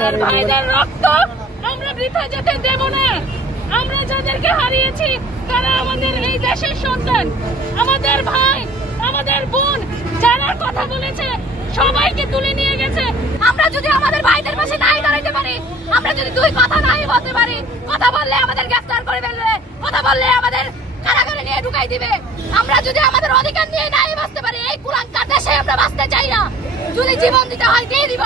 আমাদের ভাইদের রক্ত আমরা বৃথা যেতে দেব না। আমরা যাদেরকে হারিয়েছি তারা আমাদের এই দেশের সন্তান, আমাদের ভাই, আমাদের বোন, যারা কথা বলেছে সবাইকে তুলে নিয়ে গেছে। আমরা যদি আমাদের ভাইদের পাশে নাই দাঁড়াইতে পারি, আমরা যদি দুই কথা নাই বলতে পারি, কথা বললে আমাদের গ্রেফতার করে ফেলবে, কথা বললে আমাদের কারাগারে নিয়ে ঢুকাই দিবে। আমরা যদি আমাদের অধিকার নিয়ে নাই বাঁচতে পারি, এই কুলাঙ্কার দেশে আমরা বাঁচতে চাই না। যদি জীবন দিতে হয় দিয়ে দিব।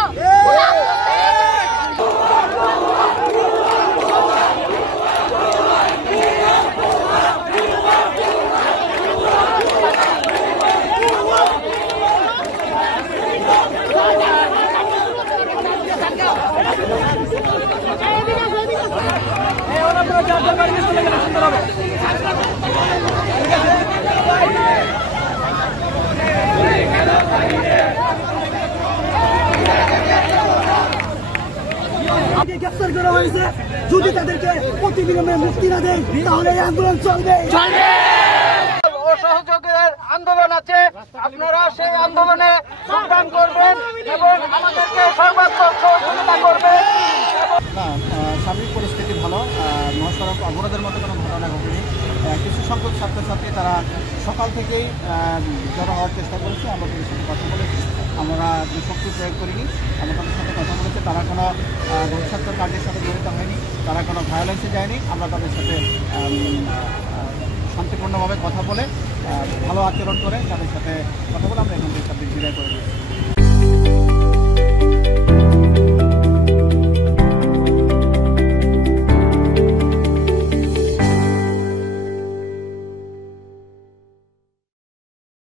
গ্রেফতার করা হয়েছে, যদি তাদেরকে প্রতিবিলম্বে মুক্তি না দেয় তাহলে এই আন্দোলন চলবে। অসহযোগের আন্দোলন আছে, আপনারা সেই আন্দোলনে যোগদান করবেন এবং আমাদেরকে সর্বাত্মক সহযোগিতা করবেন। সার্বিক পরিস্থিতি ভালো, মহাসড়ক অবরোধের মতো কোনো ঘটনা ঘটেনি। কিছু সংখ্যক ছাত্রছাত্রী তারা সকাল থেকেই জড়ো হওয়ার চেষ্টা করেছে। আমরা তাদের সাথে কথা বলেছি, আমরা শক্তি প্রয়োগ করিনি। আমরা তাদের সাথে কথা বলেছি, তারা কোনো রোগসাত্য কার্যের সাথে জড়িত হয়নি, তারা কোনো ভায়োলেন্সে যায়নি। আমরা তাদের সাথে শান্তিপূর্ণভাবে কথা বলে ভালো আচরণ করে তাদের সাথে কথা বলে আমরা এখান থেকে বিদায় করে দিয়েছি।